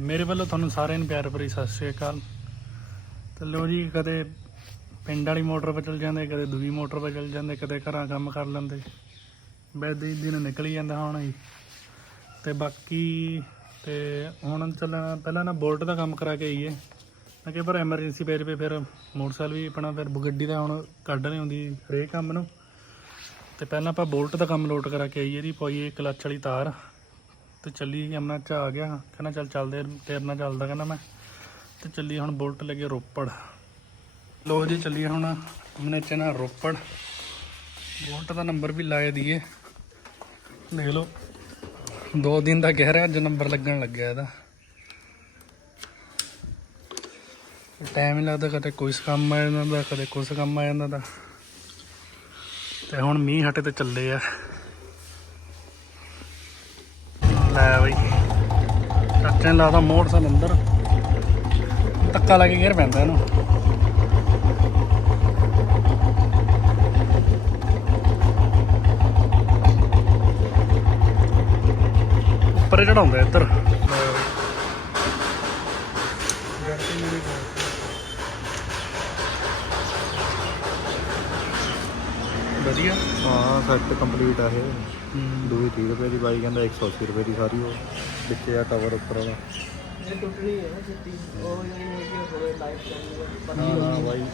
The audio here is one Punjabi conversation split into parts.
ਮੇਰੇ ਵੱਲੋਂ ਤੁਹਾਨੂੰ ਸਾਰਿਆਂ ਨੂੰ ਪਿਆਰ ਭਰੀ ਸਤਿ ਸ਼੍ਰੀ ਅਕਾਲ। ਤੇ ਲੋ ਜੀ, ਕਦੇ ਪਿੰਡ ਵਾਲੀ ਮੋਟਰ 'ਤੇ ਚੱਲ ਜਾਂਦੇ, ਕਦੇ ਦੂਜੀ ਮੋਟਰ 'ਤੇ ਚੱਲ ਜਾਂਦੇ, ਕਦੇ ਘਰਾਂ ਕੰਮ ਕਰ ਲੈਂਦੇ। ਬੈਦ ਹੀ ਦਿਨ ਨਿਕਲ ਹੀ ਜਾਂਦਾ ਹੁਣ ਹੀ ਤੇ ਬਾਕੀ ਤੇ ਹੁਣ ਚੱਲਣਾ, ਪਹਿਲਾਂ ਨਾ ਬੋਲਟ ਦਾ ਕੰਮ ਕਰਾ ਕੇ ਆਈਏ। ਮੈਂ ਕਿਹਾ ਪਰ ਐਮਰਜੈਂਸੀ ਪੈ ਜਾਵੇ ਫਿਰ ਮੋਟਰਸਾਈਕਲ ਵੀ ਆਪਣਾ, ਫਿਰ ਗੱਡੀ ਦਾ ਹੁਣ ਕੱਢ ਨਹੀਂ ਹੁੰਦੀ ਹਰੇਕ ਕੰਮ ਨੂੰ। ਤੇ ਪਹਿਲਾਂ ਆਪਾਂ ਬੋਲਟ ਦਾ ਕੰਮ ਲੋਡ ਕਰਾ ਕੇ ਆਈਏ ਜੀ, ਪਾਈਏ ਕਲੱਚ ਵਾਲੀ ਤਾਰ। ਤੇ ਚੱਲੀ ਯਮਨਾ ਚ ਆ ਗਿਆ। ਕਹਿੰਦਾ ਚੱਲ ਚੱਲਦੇ, ਤੇਰੇ ਨਾਲ ਚੱਲਦਾ, ਕਹਿੰਦਾ ਮੈਂ। ਤੇ ਚੱਲੀ ਹੁਣ ਬੁਲਟ ਲੱਗੇ ਰੋਪੜ। ਲੋ ਜੀ ਚੱਲੀਏ ਹੁਣ ਹਮਨੇ ਚਨਾ ਰੋਪੜ। ਬੁਲਟ ਦਾ ਨੰਬਰ ਵੀ ਲਾਏ ਦੀਏ। ਦੇਖ ਲਓ, ਦੋ ਦਿਨ ਦਾ ਕਹਿ ਰਿਹਾ ਅੱਜ ਨੰਬਰ ਲੱਗਣ ਲੱਗਿਆ ਇਹਦਾ। ਟਾਈਮ ਹੀ ਲੱਗਦਾ ਕਦੇ ਕੋਈ ਕੰਮ ਆ ਜਾਂਦਾ, ਕਦੇ ਕੁਛ ਕੰਮ ਆ ਜਾਂਦਾ ਦਾ। ਤੇ ਹੁਣ ਮੀਂਹ ਹਟੇ ਤੇ ਚੱਲੇ ਆ। ਲੈ ਬਈ। ਚਾਚੇ ਲਾਦਾ ਮੋਟਰਸਾਈਕਲ ਅੰਦਰ ਧੱਕਾ ਲੱਗ ਕੇ ਘੇਰ ਪੈਂਦਾ ਇਹਨੂੰ। ਉੱਪਰ ਚੜਾਉਂਦਾ ਇੱਧਰ। ਵਧੀਆ। ਹਾਂ ਸੈੱਟ ਕੰਪਲੀਟ ਆ ਇਹ। ਦੂਈ 30 ਰੁਪਏ ਦੀ ਬਾਈ ਕਹਿੰਦਾ 180 ਰੁਪਏ ਦੀ ਸਾਰੀ ਉਹ ਵਿੱਚ ਆ ਕਵਰ ਉੱਪਰ ਵਾਲਾ। ਇਹ ਟੁੱਟਣੀ ਹੈ ਨਾ ਛੇਤੀ ਉਹ ਜਿਹੜੀ ਹੈ ਕਿ ਥੋੜੇ ਲਾਈਫ ਚੱਲਦੀ ਹੈ ਹਾਂ ਹਾਂ ਬਾਈ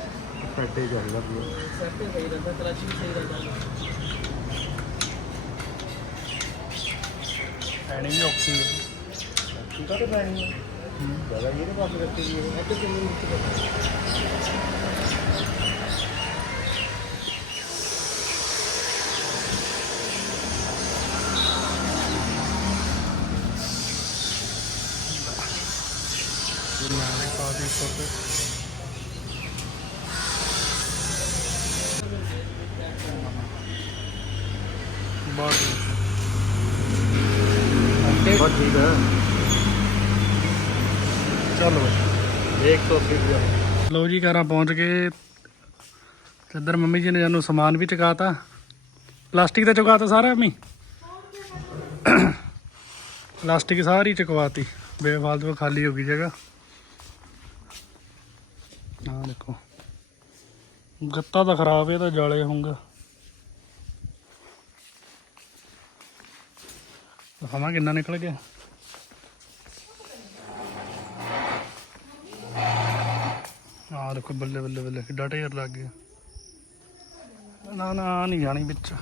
ਫੱਟੇ ਚਾਹੀਦਾ ਪੂਰਾ। ਸੈੱਟ ਸਹੀ ਰਹਿੰਦਾ ਕਲਚ ਵੀ ਸਹੀ ਰਹਿੰਦਾ। ਐਣੀ ਵੀ ਔਖੀ ਹੈ ਠੀਕ ਆ? ਤੇ ਪੈਣੀ ਜ਼ਿਆਦਾ ਇਹਦੇ ਪਾਸੇ ਰੱਖੀ ਦੀ ਇਹ। ਇਹ ਕਿੰਨੀ ਮੁਸ਼ਕਿਲ ਹੈ ਲਓ ਜੀ, ਘਰਾਂ ਪਹੁੰਚ ਗਏ। ਇੱਧਰ ਮੰਮੀ ਜੀ ਨੇ ਜਾਨੂੰ ਸਮਾਨ ਵੀ ਚੁਕਾਤਾ। ਪਲਾਸਟਿਕ ਤਾਂ ਚੁਕਾਤਾ ਸਾਰਾ ਮੰਮੀ। ਪਲਾਸਟਿਕ ਸਾਰੀ ਚੁਕਵਾਤੀ। ਬੇਫਾਲਤੂ ਖਾਲੀ ਹੋ ਗਈ ਜਗ੍ਹਾ। ਆਹ ਦੇਖੋ। ਗੱਤਾ ਤਾਂ ਖਰਾਬ ਹੈ ਤਾਂ ਜਾਲੇ ਹੋਊਗਾ ਹਮਾ ਕਿੰਨਾ ਨਿਕਲ ਗਿਆ। ਆਹ ਦੇਖੋ ਬੱਲੇ ਬੱਲੇ ਬੱਲੇ ਕਿੱਡਾ ਢੇਰ ਲੱਗ ਗਿਆ। ਨਾ ਨਾ ਨਹੀਂ ਜਾਣੀ ਵਿੱਚ।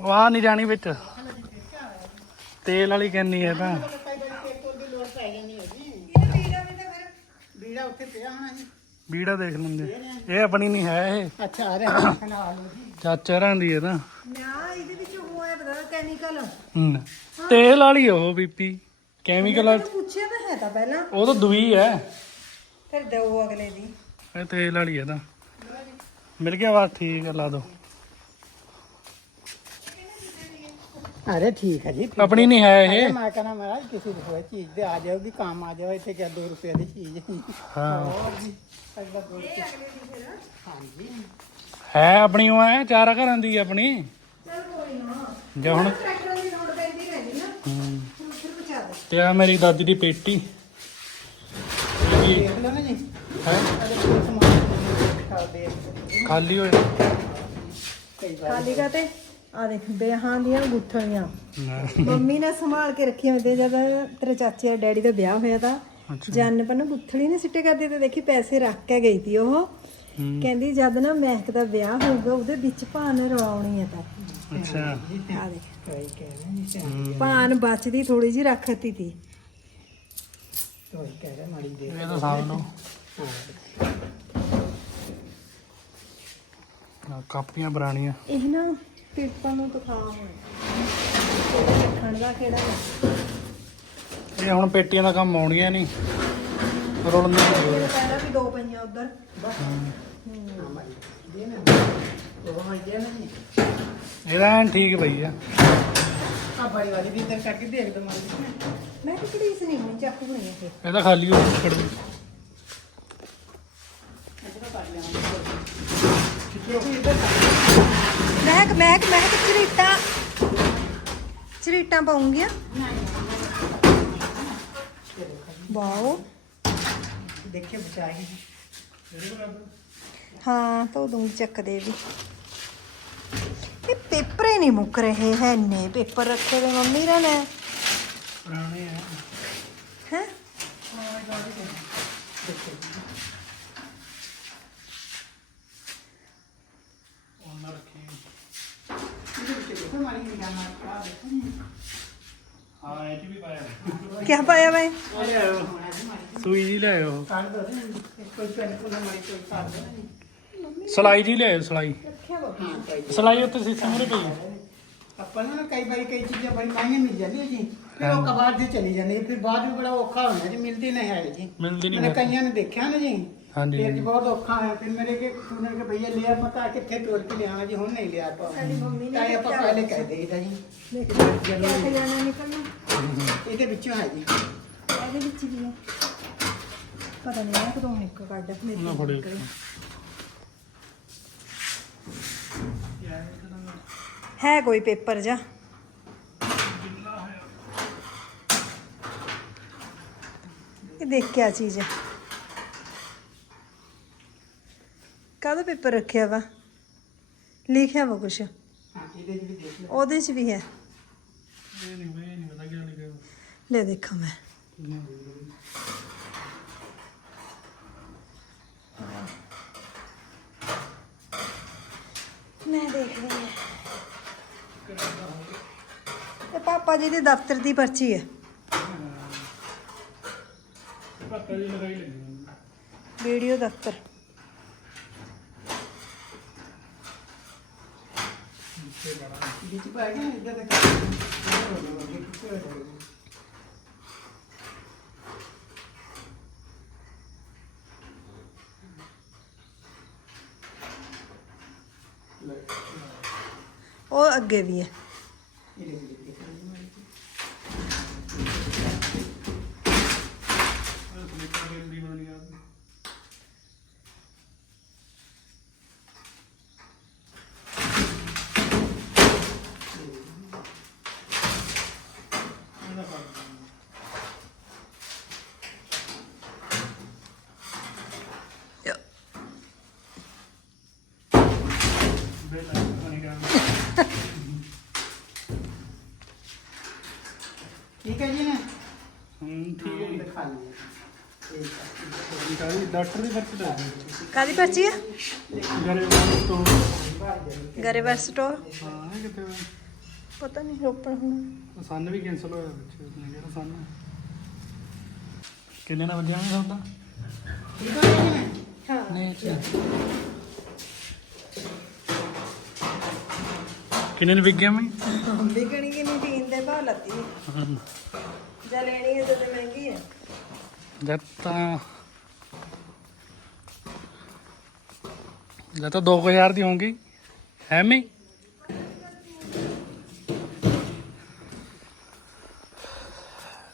ਆਹ ਨਹੀਂ ਜਾਣੀ ਵਿੱਚ। ਤੇਲ ਵਾਲੀ ਕੈਨੀ ਹੈ ਤਾਂ। ਬੀੜਾ ਦੇਖ ਲੈਂਦੇ। ਇਹ ਆਪਣੀ ਨਹੀਂ ਹੈ ਇਹ। ਅੱਛਾ ਆ ਰਿਹਾ ਚਾਚਾ ਰਾਂ ਦੀ ਹੈ ਤਾਂ। ਨਾ ਇਹਦੇ ਵਿੱਚ ਹੋਇਆ ਬੜਾ ਕੈਮੀਕਲ। ਤੇਲ ਵਾਲੀ ਉਹ ਬੀਪੀ ਕੈਮੀਕਲ ਪੁੱਛਿਆ ਤਾਂ ਹੈ ਤਾਂ ਪਹਿਲਾਂ। ਉਹ ਤਾਂ ਦੂਈ ਹੈ। ਫਿਰ ਦਿਓ ਅਗਲੇ ਦੀ। ਇਹ ਤੇਲ ਵਾਲੀ ਹੈ ਤਾਂ। ਮਿਲ ਗਿਆ ਬਸ ਠੀਕ ਹੈ ਲਾ ਦੋ ਅਰੇ ਠੀਕ ਹੈ ਜੀ ਆਪਣੀ ਨਹੀਂ ਹੈ ਇਹ। ਮੈਂ ਕਹਿੰਦਾ ਮਹਾਰਾਜ ਕਿਸੇ ਦੀ ਹੋਏ ਚੀਜ਼ ਤੇ ਆ ਜਾਊਗੀ ਕੰਮ ਆ ਜਾਓ ਇੱਥੇ ਕਿਆ 2 ਰੁਪਏ ਦੀ ਚੀਜ਼ ਹਾਂ। ਹੋਰ ਜੀ ਅਗਲਾ ਬੋਲ ਕੇ ਹਾਂਜੀ। ਹੈ ਆਪਣੀ ਉਹ ਹੈ ਚਾਰਾ ਘਰਾਂ ਦੀ ਆਪਣੀ। ਜੇ ਹੁਣ ਟਰੈਕਟਰ ਦੀ ਤੇ ਆ ਮੇਰੀ ਦਾਦੀ ਦੀ ਪੇਟੀ। ਇਹ ਦੇਖ ਲਓ ਨਾ ਜੀ। ਹੈ? ਅਰੇ ਕੋਈ ਸਮਾਨ ਦਿਖਾ ਦੇ ਖਾਲੀ ਹੋਏ। ਕਈ ਵਾਰ ਖਾਲੀ ਕਾ ਤੇ ਆ ਦੇਖ ਬਿਆਹਾਂ ਦੀਆਂ ਗੁੱਥਣੀਆਂ ਨਾ। ਮੰਮੀ ਨੇ ਸੰਭਾਲ ਕੇ ਰੱਖੀਆਂ ਹੁੰਦੇ ਜਦ ਤੇਰੇ ਚਾਚੇ ਡੈਡੀ ਦਾ ਵਿਆਹ ਹੋਇਆ ਤਾਂ ਅੱਛਾ। ਜਨ ਪਰ ਨਾ ਗੁੱਥੜੀ ਨਹੀਂ ਸਿੱਟੇ ਕਰਦੀ ਤੇ ਦੇਖੀ ਪੈਸੇ ਰੱਖ ਕੇ ਗਈ ਤੀ ਉਹ। ਕਹਿੰਦੀ ਜਦ ਨਾ ਮਹਿਕ ਦਾ ਵਿਆਹ ਹੋਊਗਾ ਉਹਦੇ ਵਿੱਚ ਭਾਨ ਰਵਾਉਣੀ ਹੈ ਤਾਂ। ਅੱਛਾ। ਆ ਦੇਖ ਕੋਈ ਕਹਿ ਭਾਨ ਬਚਦੀ ਥੋੜੀ ਜੀ ਰੱਖਤੀ ਤੀ। ਕੋਈ ਕਹਿ ਰਿਹਾ ਮਾੜੀ ਦੇ ਇਹ ਤਾਂ ਲਓ। ਆਹ ਕਾਪੀਆਂ ਬਰਾਣੀਆਂ ਇਹ ਨਾ ਪੇਪਾਂ ਨੂੰ ਦਿਖਾ ਰੱਖਣ ਦਾ ਕਿਹੜਾ ਹੈ? ਇਹ ਹੁਣ ਪੇਟੀਆਂ ਦਾ ਕੰਮ ਆਉਣੀਆਂ ਨਹੀਂ। ਰੁਲਣ ਦੀ ਇਹ ਪਹਿਲਾਂ ਵੀ ਦੋ ਪਈਆਂ ਉਧਰ। ਬਸ ਦੇ ਨਾ ਉਹ ਹਾਂ ਜੇ। ਨਹੀਂ ਇਹਦਾ ਐਨ ਠੀਕ ਪਈ ਆ। ਆ ਬੜੀ ਵਾਲੀ ਵੀ ਇੱਧਰ ਕਰਕੇ ਦੇਖ ਦਵਾਂ ਮੈਂ ਕਿ ਕਿਹੜੀ ਸੀ ਨਹੀਂ ਚੱਕ ਹੋਣੀ ਹੈ ਫਿਰ। ਇਹਦਾ ਖਾਲੀ ਹੋ ਛੱਡ ਦੇ। ਮਹਿਕ ਮਹਿਕ ਮਹਿਕ ਚਰੀਟਾ। ਚਰੀਟਾਂ ਪਾਉਂਗੀਆਂ। ਵਾਓ। ਦੇਖੇ ਬਚਾਈ। ਹਾਂ ਧੋ ਦੂੰਗੀ ਚੱਕ ਦੇ ਵੀ। ਇਹ ਪੇਪਰ ਹੀ ਨਹੀਂ ਮੁੱਕ ਰਹੇ ਹੈ ਨੇ ਪੇਪਰ ਰੱਖੇ ਦੇ ਮੰਮੀ ਰਾਂ ਨੇ। ਪੁਰਾਣੇ ਆ। ਹੈ? ਦੇਖੋ ਇਹ ਵੀ ਪਾਇਆ। ਕੀ ਪਾਇਆ ਸੂਈ ਜੀ ਲੈ ਆਓ। ਕੱਢ ਦੋ ਨਾ ਕੋਈ ਪੈਨ ਕੋਲ ਮਾਰੀ ਕੋਈ ਦੋ। ਨਾ ਸਲਾਈ ਜੀ ਲੈ ਆਓ ਸਲਾਈ। ਹਾਂ ਕੋਈ ਸਲਾਈ ਉੱਤੇ ਸੀਸੇ ਮੂਰੇ ਪਈ ਆ। ਆਪਾਂ ਨੂੰ ਨਾ ਕਈ ਵਾਰੀ ਕਈ ਚੀਜ਼ਾਂ ਬੜੀ ਮਹਿੰਗੀਆਂ ਮਿਲ ਜਾਂਦੀਆਂ ਜੀ। ਫਿਰ ਉਹ ਕਬਾੜ ਦੀ ਚਲੀ ਜਾਂਦੀ ਹੈ, ਫਿਰ ਬਾਅਦ ਵਿੱਚ ਬੜਾ ਔਖਾ ਹੁੰਦਾ ਜੀ ਮਿਲਦੀ ਨਹੀਂ ਹੈ ਜੀ। ਮਿਲਦੀ ਨਹੀਂ ਮੈंने ਕਈਆਂ ਨੇ ਦੇਖਿਆ ਨਾ ਜੀ। ਹਾਂਜੀ, ਫਿਰ। ਜੀ ਬਹੁਤ ਔਖਾ ਹੈ ਫਿਰ ਮੇਰੇ ਕੇ ਉਹਨਾਂ ਕੇ ਭਈਆ ਲਿਆ ਪਤਾ ਕਿੱਥੇ ਤੋੜ ਕੇ ਲਿਆਵਾਂ ਜੀ? ਹੁਣ ਨਹੀਂ ਲਿਆ ਆਪਾਂ। ਤਾਂ ਇਹ ਆਪਾਂ ਪਹਿਲੇ ਕਹਿ ਦੇਈਦਾ ਜੀ। ਕਿੱਥੇ ਜਾਣਾ ਨਿਕਲਣਾ ਇਹਦੇ ਵਿੱਚੋਂ ਹੈ ਜੀ। ਇਹਦੇ ਵਿੱਚ ਵੀ ਹੈ। ਪਤਾ ਨਹੀਂ ਮੈਂ ਕਦੋਂ ਨਿਕਲ ਕੱਢ ਮੇਰੇ ਉਹਨਾਂ ਫੜਿਓ ਹੈ ਕੋਈ ਪੇਪਰ ਜਾ ਇਹ ਦੇਖ ਕਿਆ ਚੀਜ਼ ਹੈ ਕਾਹਦਾ ਪੇਪਰ ਰੱਖਿਆ ਵਾ ਲਿਖਿਆ ਵਾ ਕੁਛ ਹਾਂ ਇਹਦੇ ਵਿੱਚ ਵੀ ਦੇਖ ਲਓ ਉਹਦੇ 'ਚ ਵੀ ਹੈ ਇਹ ਨਹੀਂ ਇਹ ਨਹੀਂ ਪਤਾ ਕੀ ਲਿਖਿਆ ਲੈ ਦੇਖਾਂ ਮੈਂ ਮੈਂ ਦੇਖ ਰਹੀ ਹਾਂ। ਇਹ ਪਾਪਾ ਜੀ ਦੇ ਦਫ਼ਤਰ ਦੀ ਪਰਚੀ ਹੈ। ਪੱਕਾ ਜੀ ਲਗਾਈ ਲੱਗੀ ਵੀਡੀਓ ਦਫ਼ਤਰ। ਵਿੱਚ ਪਾਇਆ ਗਿਆ ਇੱਧਰ ਦੇ ਉਹ ਅੱਗੇ ਵੀ ਹੈ। ਇਹਦੇ ਵਿੱਚ ਦੇਖ ਲਓ ਜੀ। ਸਲੀਪਰ ਗੇਮ ਦੀ ਬਣੀ ਆ ਇਹਦਾ ਪਾ ਬੇਲਾ ਬਣੀ ਗਾ ਠੀਕ ਹੈ ਜੀ ਨਾ ਹੂੰ ਡਾਕਟਰ ਦੀ ਪਰਚੀ ਕਾਦੀ ਹੈ ਗਰੇ ਵਾਲਾ ਤੋਂ ਗਰੇਵਰ ਸਟੋਰ। ਹਾਂ? ਪਤਾ ਨਹੀਂ ਓਪਨ ਹੋਣਾ। ਸਨ ਵੀ ਕੈਨਸਲ ਹੋਇਆ ਵਿੱਚ ਆਪਣੇ ਕਿਹੜਾ ਸਨ ਕਿੰਨੇ ਨਾਲ ਵਜਿਆ ਨਹੀਂ ਹੁੰਦਾ ਠੀਕ ਹੈ। ਜੀ ਨਾ ਹਾਂ ਨਹੀਂ ਕਿੰਨੇ ਨੇ ਵਿਕ ਗਿਆ ਮੈਂ? ਵਿਕਣੀ ਕਿ ਨਹੀਂ ਟੀਨ ਦੇ ਭਾਅ ਲੱਤੀ। ਜਾਂ ਲੈਣੀ ਹੈ ਤਾਂ ਮਹਿੰਗੀ ਹੈ ਜਦ ਤਾਂ ਜਦ ਤਾਂ 2000 ਦੀ ਹੋਊਗੀ। ਹੈ ਮੈਂ?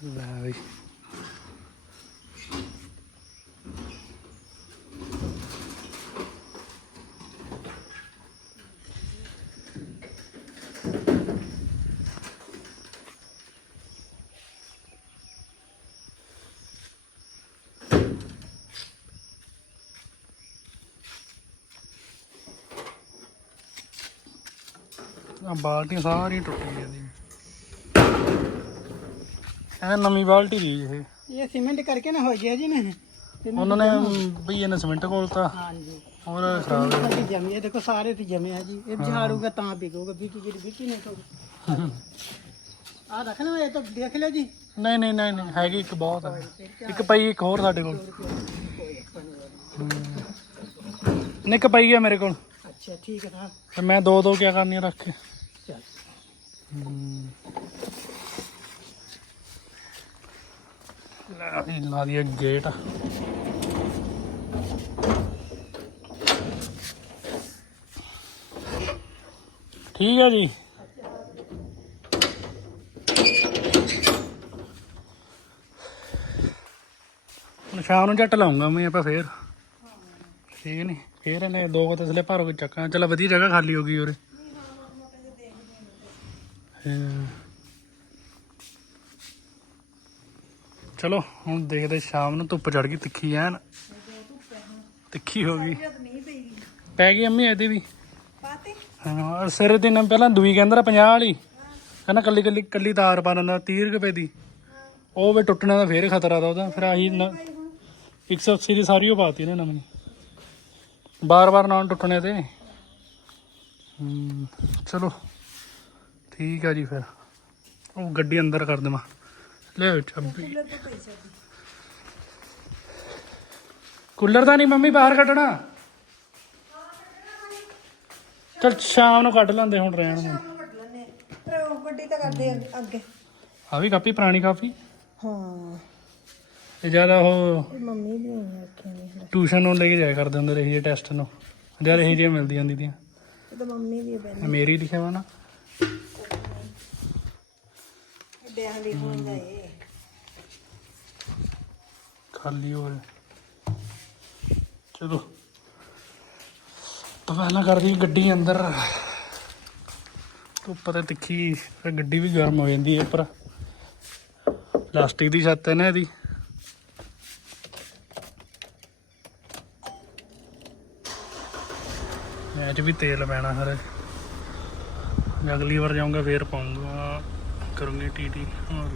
ਲੈ ਬਈ। ਬਾਲਟੀ ਸਾਰੀ ਟੁੱਟੀ ਜਾਂਦੀ ਇਹ ਨਵੀਂ ਬਾਲਟੀ ਦੀ ਇਹ। ਇਹ ਸੀਮੈਂਟ ਕਰਕੇ ਨਾ ਹੋ ਗਿਆ ਜੀ ਨਾ ਉਹਨਾਂ ਨੇ ਬਈ ਇਹਨੇ ਸਿਮੈਂਟ ਕੋਲਤਾ ਹਾਂਜੀ। ਹੋਰ ਖਰਾਬ ਹੈ। ਸਾਡੀ ਜਮੀ ਹੈ ਦੇਖੋ ਸਾਰੇ ਤੇ ਜਮਿਆ ਜੀ। ਇਹ ਝਾੜੂਗਾ ਤਾਂ ਵਿਕੂਗਾ ਵਿਕੀ ਜਿਹੜੀ ਵਿਕੀ ਨਹੀਂ ਤੋਂ ਆ ਰੱਖਣਾ ਇਹ ਤਾਂ ਦੇਖ ਲਿਓ ਜੀ। ਨਹੀਂ ਨਹੀਂ ਨਹੀਂ ਨਹੀਂ ਹੈਗੀ ਇੱਕ ਬਹੁਤ ਹੈ ਇੱਕ ਪਈ ਇੱਕ ਹੋਰ ਸਾਡੇ ਕੋਲ। ਇੱਕ ਪਈ ਹੈ ਮੇਰੇ ਕੋਲ। ਅੱਛਾ ਠੀਕ ਹੈ ਤਾਂ। ਮੈਂ ਦੋ ਦੋ ਕਿਆ ਕਰਨੀ ਰੱਖ ਕੇ। ਲਾ ਦੀ ਲਾ ਦੀ ਗੇਟ ਠੀਕ ਹੈ ਜੀ। ਸ਼ਾਮ ਨੂੰ ਝੱਟ ਲਾਉਂਗਾ ਮੈਂ ਆਪਾਂ ਫੇਰ। ਠੀਕ ਨਹੀਂ ਫੇਰ ਇਹਨੇ ਦੋ ਕੁ ਤਸਲੇ ਭਰ ਕੇ ਚੱਕਾਂ ਚਲ ਵਧੀਆ ਜਗ੍ਹਾ ਖਾਲੀ ਹੋ ਗਈ ਉਰੇ। ਚਲੋ ਹੁਣ ਦੇਖਦੇ ਸ਼ਾਮ ਨੂੰ ਧੁੱਪ ਚੜ ਗਈ ਤਿੱਖੀ ਐਨ। ਤਿੱਖੀ ਹੋ ਗਈ। ਪੈ ਗਈ ਅੰਮੀ ਇਹਦੀ ਵੀ। ਹਾਂ ਸਿਰੇ ਦਿਨ ਪਹਿਲਾਂ ਦੂਈ ਕਹਿੰਦਾ 50 ਵਾਲੀ। ਕਹਿੰਦਾ ਕੱਲੀ ਕੱਲੀ ਕੱਲੀ ਤਾਰ ਪਾ ਲੈਂਦਾ 30 ਰੁਪਏ ਦੀ। ਉਹ ਵੇ ਟੁੱਟਣਾ ਦਾ ਫੇਰ ਖਤਰਾ ਦਾ ਉਹਦਾ। ਫਿਰ ਆਹੀ 180 ਦੀ ਸਾਰੀ ਉਹ ਪਾਤੀ ਨੇ ਨਵੀਂ। ਬਾਰ-ਬਾਰ ਨਾ ਟੁੱਟਣੇ ਤੇ। ਚਲੋ। ਠੀਕ ਆ ਜੀ ਫਿਰ। ਉਹ ਗੱਡੀ ਅੰਦਰ ਕਰ ਦੇਵਾਂ। ਲੈ ਚਾਬੀ। ਕੂਲਰ ਤਾਂ ਨਹੀਂ ਮੰਮੀ ਬਾਹਰ ਕੱਢਣਾ। ਚਲ ਸ਼ਾਮ ਨੂੰ ਕੱਢ ਲੈਂਦੇ ਹੁਣ ਰਹਿਣ ਨੂੰ। ਪਰ ਉਹ ਵੱਡੀ ਤਾਂ ਕਰਦੇ ਅੱਗੇ- ਅੱਗੇ ਆ ਵੀ ਕਾਪੀ ਪੁਰਾਣੀ ਕਾਪੀ ਹਾਂ ਇਹ ਜ਼ਿਆਦਾ ਉਹ ਮੰਮੀ ਨੇ ਟਿਊਸ਼ਨ ਨੂੰ ਲੈ ਕੇ ਜਾਇਆ ਕਰਦੇ ਹੁੰਦੇ ਰਹੀ ਟੈਸਟ ਨੂੰ। ਜਦ ਇਹ ਜਿਹੀਆਂ ਮਿਲਦੀ ਜਾਂਦੀ ਦੀਆਂ ਇਹ ਤਾਂ ਮੰਮੀ ਦੀ ਇਹ ਮੇਰੀ ਲਿਖਿਆ ਵਾ ਨਾ। ਡਿਆਂ ਦੀ ਹੁੰਦਾ ਏ ਖਾਲੀ ਹੋ ਰਿਹਾ ਚਲੋ। ਤਾਂ ਪਹਿਲਾਂ ਕਰਦੀ ਗੱਡੀ ਅੰਦਰ। ਧੁੱਪ ਤੇ ਤਿੱਖੀ ਫਿਰ ਗੱਡੀ ਵੀ ਗਰਮ ਹੋ ਜਾਂਦੀ ਹੈ ਉੱਪਰ। ਪਲਾਸਟਿਕ ਦੀ ਛੱਤ ਹੈ ਨਾ ਇਹਦੀ। ਮੈਂ ਚ ਵੀ ਤੇਲ ਪੈਣਾ ਹਰੇ। ਅਗਲੀ ਵਾਰ ਜਾਊਂਗਾ, ਫੇਰ ਪਾਉਂਗਾ। ਕਰੂੰਗੀ ਟੀਟੀ ਹੋਰ।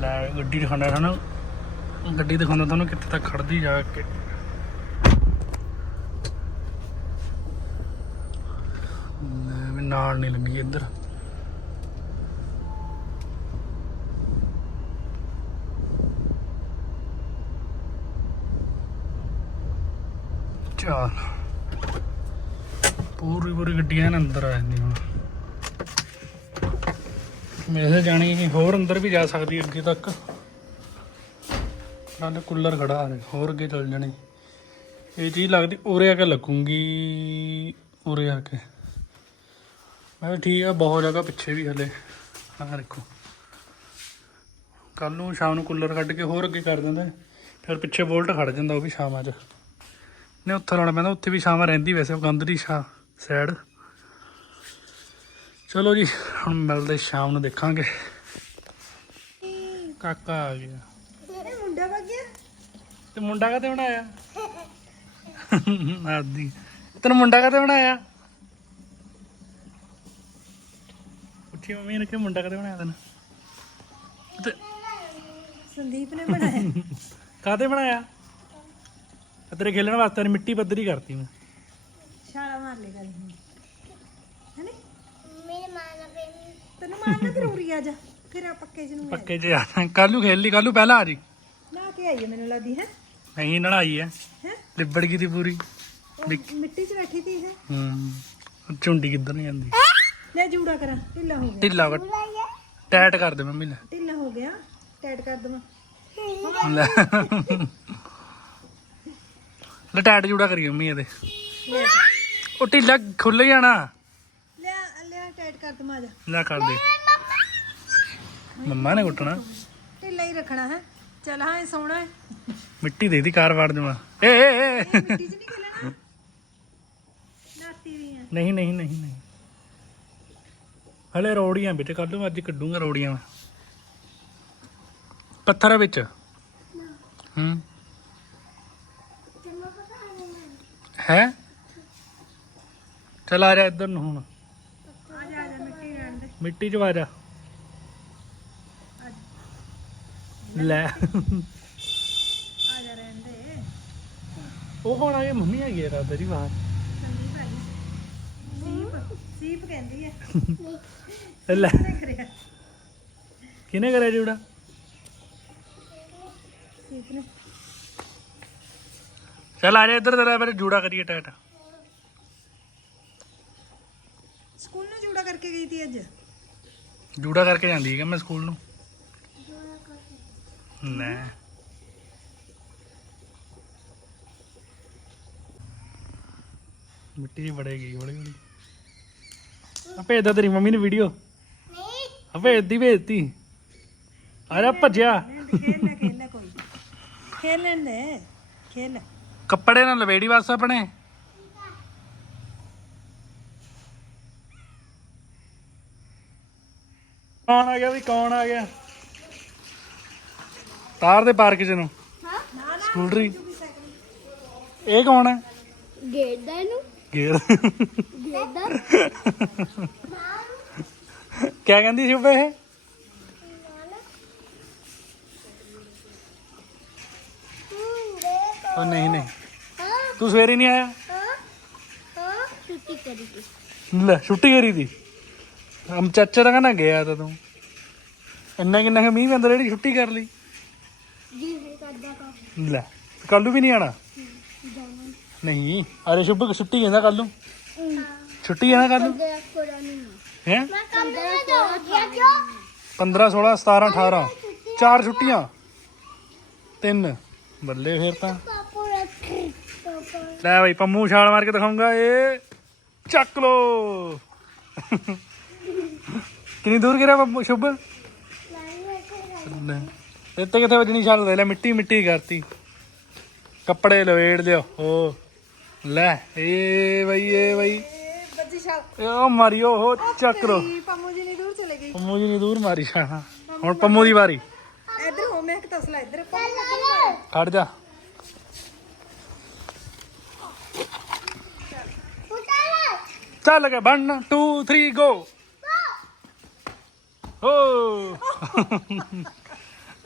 ਲੈ, ਗੱਡੀ ਦਿਖਾਣਾ ਸਾਨੂੰ ਗੱਡੀ ਦਿਖਾਉਂਦਾ ਤੁਹਾਨੂੰ ਕਿੱਥੇ ਤੱਕ ਖੜਦੀ ਜਾ ਕੇ। ਨਾਲ ਨਹੀਂ ਲੰਗੀ ਇੱਧਰ। ਚਾਲ। ਪੂਰੀ ਪੂਰੀ ਗੱਡੀਆਂ ਐਨ ਅੰਦਰ ਆ ਜਾਂਦੀ ਹੁਣ। ਮੇਰੇ ਜਾਣੀ ਕਿ ਹੋਰ ਅੰਦਰ ਵੀ ਜਾ ਸਕਦੀ ਅੱਗੇ ਤੱਕ। ਨਾਲੇ ਕੂਲਰ ਖੜਾ ਆ ਹੋਰ ਅੱਗੇ ਚੱਲ ਜਾਣੀ। ਇਹ ਚੀਜ਼ ਲੱਗਦੀ, ਉਰੇ ਆ ਕੇ ਲੱਗੂਗੀ, ਉਰੇ ਆ ਕੇ। ਮੈਂ ਕਿਹਾ ਠੀਕ ਆ, ਬਹੁਤ ਜਗ੍ਹਾ ਪਿੱਛੇ ਵੀ ਹਲੇ। ਆਹ ਦੇਖੋ। ਕੱਲ ਨੂੰ ਸ਼ਾਮ ਨੂੰ ਕੂਲਰ ਕੱਢ ਕੇ ਹੋਰ ਅੱਗੇ ਕਰ ਦਿੰਦੇ। ਫਿਰ ਪਿੱਛੇ ਵੋਲਟ ਖੜ ਜਾਂਦਾ, ਉਹ ਵੀ ਸ਼ਾਮਾਂ 'ਚ। ਨੇ ਉੱਥੇ ਲਾਉਣਾ ਪੈਂਦਾ ਉੱਥੇ ਵੀ ਛਾਵਾਂ ਰਹਿੰਦੀ ਵੈਸੇ ਦੀ ਛਾਂ ਸਾਈਡ ਚਲੋ ਜੀ ਹੁਣ ਮਿਲਦੇ ਸ਼ਾਮ ਨੂੰ ਦੇਖਾਂਗੇ। ਕਾਕਾ ਆ ਗਿਆ। ਇਹ ਮੁੰਡਾ ਵਗ ਗਿਆ? ਤੇ ਮੁੰਡਾ ਕਾਤੇ ਬਣਾਇਆ? ਆਦੀ। ਤੈਨੂੰ ਮੁੰਡਾ ਕਾਤੇ ਬਣਾਇਆ? ਪੁੱਛੀ ਮੰਮੀ ਨੇ ਕਿ ਮੁੰਡਾ ਕਾਤੇ ਬਣਾਇਆ ਤੈਨੂੰ? ਸੰਦੀਪ ਨੇ ਬਣਾਇਆ। ਕਾਤੇ ਬਣਾਇਆ? ਆ ਤੇਰੇ ਖੇਲਣ ਵਾਸਤੇ ਨੇ ਮਿੱਟੀ ਪੱਧਰੀ ਕਰਤੀ ਮੈਂ ਛਾਲਾ ਮਾਰ ਲੈ ਗੱਲ ਹੈਨੇ? ਤੈਨੂੰ ਮਾਰਨਾ ਜ਼ਰੂਰੀ ਆ ਜਾ। ਫਿਰ ਆ ਪੱਕੇ ਜਿਹਨੂੰ ਪੱਕੇ ਚ ਕੱਲ ਨੂੰ ਖੇਲ ਲਈ। ਕੱਲ ਨੂੰ ਪਹਿਲਾਂ ਆ ਜੀ। ਨਾ ਕੇ ਆਈ ਹੈ ਮੈਨੂੰ ਲੱਗਦੀ ਹੈ? ਨਹੀਂ ਨੜਾਈ ਹੈ ਹੈ? ਲਿਬੜ ਗਈ ਤੀ ਪੂਰੀ। ਮਿੱਟੀ 'ਚ ਬੈਠੀ ਤੀ ਹੈ। ਹੂੰ ਝੁੰਡੀ ਕਿੱਧਰ ਨਹੀਂ ਜਾਂਦੀ? ਲੈ ਜੂੜਾ ਕਰਾਂ। ਢਿੱਲਾ ਹੋ ਗਿਆ। ਢਿੱਲਾ ਕਰ। ਟੈਟ ਕਰ ਦੇ ਮੰਮੀ ਲੈ। ਢਿੱਲਾ ਹੋ ਗਿਆ। ਟਾਈਟ ਕਰ ਦਵਾਂ। ਲੈ। ਲੈ ਟੈਟ ਜੂੜਾ ਕਰੀ ਮੰਮੀ ਇਹਦੇ। ਉਹ ਢਿੱਲਾ ਖੁੱਲ ਜਾਣਾ। ਲੈ ਲੈ ਟਾਈਟ ਕਰ ਆ ਜਾ। ਲੈ ਕਰ ਦੇ। ਮੰਮਾ ਨੇ ਕੁੱਟਣਾ। ਢਿੱਲਾ ਹੀ ਰੱਖਣਾ ਹੈ। ਚੱਲ ਹਾਂ ਇਹ ਸੋਹਣਾ ਹੈ। ਮਿੱਟੀ ਦੇ ਦੀ ਕਾਰ ਵਾੜ ਦੇਵਾਂ। ਏ ਏ ਏ। ਮਿੱਟੀ 'ਚ ਨਹੀਂ ਖੇਲਣਾ? ਨਾਤੀ ਵੀ ਹੈ। ਨਹੀਂ ਨਹੀਂ ਨਹੀਂ ਨਹੀਂ। ਹਲੇ ਰੋੜੀਆਂ ਵਿੱਚ ਕੱਢ ਲੂੰ ਅੱਜ ਕੱਢੂੰਗਾ ਰੋੜੀਆਂ ਮੈਂ। ਪੱਥਰ ਵਿੱਚ। ਹੂੰ। ਹੈ? ਚਲ ਆ ਜਾ ਇੱਧਰ ਨੂੰ ਹੁਣ। ਆ ਜਾ ਆ ਜਾ ਮਿੱਟੀ ਰਹਿਣ ਦੇ ਮਿੱਟੀ ਚ ਵਾ ਜਾ ਲੈ। ਆ ਜਾ ਰਹਿਣ ਦੇ ਉਹ ਕੌਣ ਆ ਮੰਮੀ ਆ ਗਈ ਰਾਤ ਦੀ ਬਾਹਰ। ਸੰਦੀਪ ਆ ਗਈ ਸੀਪ ਕਹਿੰਦੀ ਹੈ ਲੈ। ਕਿਹਨੇ ਕਰਿਆ ਕਿਹਨੇ ਕਰਿਆ ਜੂੜਾ? ਸੀਪ ਨੇ ਚੱਲ ਆ ਜਾ ਇੱਧਰ ਤੇਰਾ ਫਿਰ ਜੂੜਾ ਕਰੀਏ ਟੈਟ। ਸਕੂਲ ਨੂੰ ਜੂੜਾ ਕਰਕੇ ਗਈ ਤੀ ਅੱਜ? ਜੂੜਾ ਕਰਕੇ ਜਾਂਦੀ ਹੈ ਕਿ ਮੈਂ ਸਕੂਲ ਨੂੰ। ਲੈ। ਮਿੱਟੀ ਦੀ ਬੜੇਗੀ ਹੌਲੀ ਹੌਲੀ। ਆ ਭੇਜਦਾ ਤੇਰੀ ਮੰਮੀ ਨੇ ਵੀਡੀਓ ਨਹੀਂ ਆ ਭੇਜਦੀ ਭੇਜਦੀ ਆ ਜਾ ਭੱਜਿਆ। ਖੇਲ ਲੈ ਖੇਲ ਲੈ ਕੋਈ ਖੇਲ ਕੱਪੜੇ ਨਾਲ ਲਵੇੜੀ ਬਸ ਆਪਣੇ? ਕੌਣ ਆ ਗਿਆ ਵੀ ਕੌਣ ਆ ਗਿਆ? ਤਾਰ ਦੇ ਪਾਰਕ ਚ ਨੂੰ। ਸਕੂਟਰੀ ਇਹ ਕੌਣ ਹੈ ਗੇਟ ਦਾ ਇਹਨੂੰ। ਗੇਰ। ਗੇਟ ਕਿਆ ਕਹਿੰਦੀ ਸ਼ੁਭੇ ਉਹ ਨਹੀਂ ਨਹੀਂ। ਤੂੰ ਸਵੇਰੇ ਨਹੀਂ ਆਇਆ? ਹਾਂ ਹਾਂ ਛੁੱਟੀ ਕਰੀ ਤੀ ਲੈ, ਛੁੱਟੀ ਕਰੀ ਦੀ। ਹਮ ਚਾਚਾ ਦਾ ਕਹਿੰਦਾ ਗਿਆ ਤਾਂ ਤੂੰ। ਇੰਨਾ ਕਿੰਨਾ ਕੁ ਮੀਂਹ ਪੈਂਦਾ ਜਿਹੜੀ ਛੁੱਟੀ ਕਰ ਲਈ। ਜੀ ਹੈ ਕਰਦਾ ਕਾ ਲੈ, ਕੱਲ ਵੀ ਨਹੀਂ ਆਣਾ? ਜਾਣਾ ਨਹੀਂ, ਅਰੇ ਸ਼ੁਭ ਛੁੱਟੀ ਕਹਿੰਦਾ ਕੱਲ। ਛੁੱਟੀ ਹੈ ਨਾ ਕੱਲ। ਨੂੰ ਦੇ ਕੋਰਾ ਨਹੀਂ ਹੈ? ਮੈਂ ਕੰਮ ਤੇ ਜਾ ਗਿਆ 15 16 17 18 ਚਾਰ ਛੁੱਟੀਆਂ। ਤਿੰਨ। ਬੱਲੇ ਫੇਰ ਤਾਂ। ਪਾਪਾ ਰੱਖੀ ਲੈ ਭਾਈ ਪੰਮੂ ਛਾਲ ਮਾਰ ਕੇ ਦਿਖਾਉਂਗਾ ਏ ਚੱਕ ਲੋ। ਕਿੰਨੀ ਦੂਰ ਗਿਰਿਆ ਪੰਮੂ ਸ਼ੁਭ? ਲੈ। ਇੱਥੇ ਕਿੱਥੇ ਵੱਜਣੀ ਛਾਲ? ਦੇ ਲੈ ਮਿੱਟੀ ਮਿੱਟੀ ਕਰਤੀ। ਕੱਪੜੇ ਲਵੇੜ ਲਿਓ। ਓ ਲੈ ਏ ਬਈ ਏ ਬਈ। ਬੱਜੀ ਛਾਲ। ਉਹ ਮਾਰੀਓ ਹੋ ਚੱਕ ਲੋ। ਪੰਮੂ ਜੀ ਨਹੀਂ ਦੂਰ ਚਲੇ ਗਈ। ਪੰਮੂ ਜੀ ਨੇ ਦੂਰ ਮਾਰੀ ਛਾਣਾ ਹੁਣ ਪੰਮੂ ਦੀ ਵਾਰੀ। ਇੱਧਰ ਹੋ ਮੈਂ ਇੱਕ ਤਸਲਾ ਇੱਧਰ। ਖੜ ਜਾ। ਚੱਲ ਗਿਆ 1 2 3 ਗੋ ਹੋ।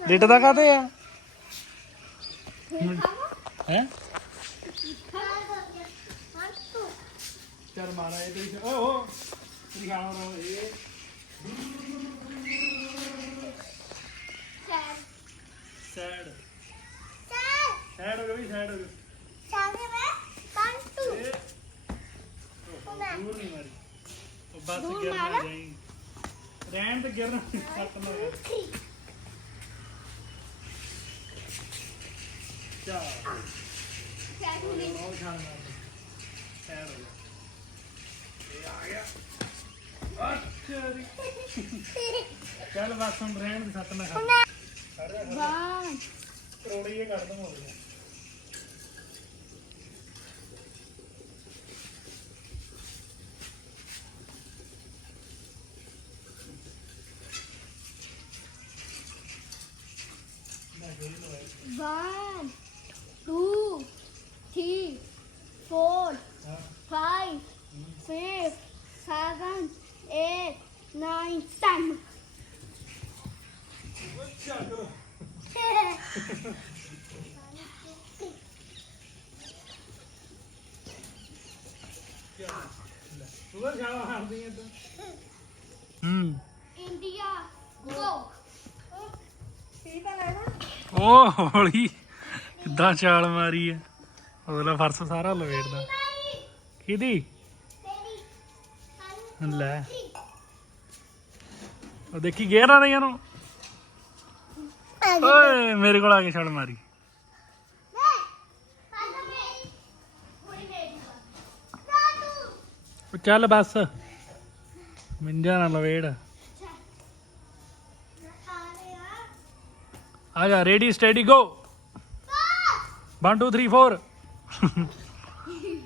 ਲਿਟਦਾ ਕਾਤੇ ਆ? ਹੈ? ਮਾਰਾ ਇਹ ਤੇ ਓ ਓ। ਖਾਣਾ ਰੋ ਇਹ। ਸੈਡ ਸੈਡ ਹੋ ਗਈ ਸੈਡ ਹੋ ਗਈ ਇਹ ਦੂਰ ਨਹੀਂ ਮਾਰੀ। ਉਹ ਬਸ ਗਿਰਨਾ ਜਾਈ ਰਹਿਣ ਤੇ ਗਿਰਨਾ ਸੱਟ ਨਾ ਕਰ ਚਾ ਬਹੁਤ ਛਾਣ ਮਾਰ। ਸੈਡ ਹੋ ਗਿਆ। ਇਹ ਆ ਗਿਆ। ਅੱਛਾ ਜੀ। ਚੱਲ ਬਸ ਹੁਣ ਰਹਿਣ ਦੇ ਸੱਟ ਨਾ ਖਾ ਵਾਹ। ਕਰੋੜੀ ਇਹ ਕੱਢ ਦਮ ਹੋ ਗਿਆ ਛਾਲ ਮਾਰਦੀ ਐ ਤੂੰ। ਹੂੰ। ਲੈਣਾ ਉਹ ਹੌਲੀ। ਕਿੱਦਾਂ ਛਾਲ ਮਾਰੀ ਐ। ਉਹਦਾ ਫਰਸ ਸਾਰਾ ਲਵੇੜਦਾ ਕਿਹਦੀ? ਲੈ। ਉਹ ਦੇਖੀ ਗੇਰਾ ਨਹੀਂ ਇਹਨੂੰ ਓਏ ਮੇਰੇ ਕੋਲ ਆ ਕੇ ਛਾਲ ਮਾਰੀ। ਚੱਲ ਬਸ। ਮਿੰਜਾ ਨਾ ਲਵੇੜ ਆ ਜਾ ਰੈਡੀ ਸਟੇਡੀ ਗੋ 1 2 3 4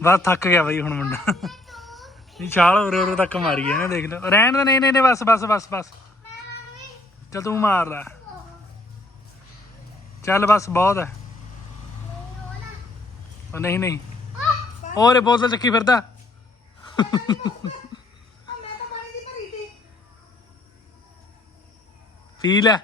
ਬਸ ਥੱਕ ਗਿਆ ਬਈ ਹੁਣ ਮੁੰਡਾ। ਇਹ ਛਾਲ ਉਰੇ ਉਰੇ ਤੱਕ ਮਾਰੀ ਇਹਨੇ, ਦੇਖ ਲਓ। ਰਹਿਣ ਦੇ, ਨਹੀਂ ਨਹੀਂ ਬਸ ਬਸ ਬਸ ਬਸ। ਚੱਲ ਤੂੰ ਮਾਰ ਲੈ। ਚੱਲ ਬਸ, ਬਹੁਤ ਹੈ। ਨਹੀਂ ਨਹੀਂ। ਹੋਰ ਇਹ ਬੋਤਲ ਚੱਕੀ ਫਿਰਦਾ। ਪੀ ਲੈ।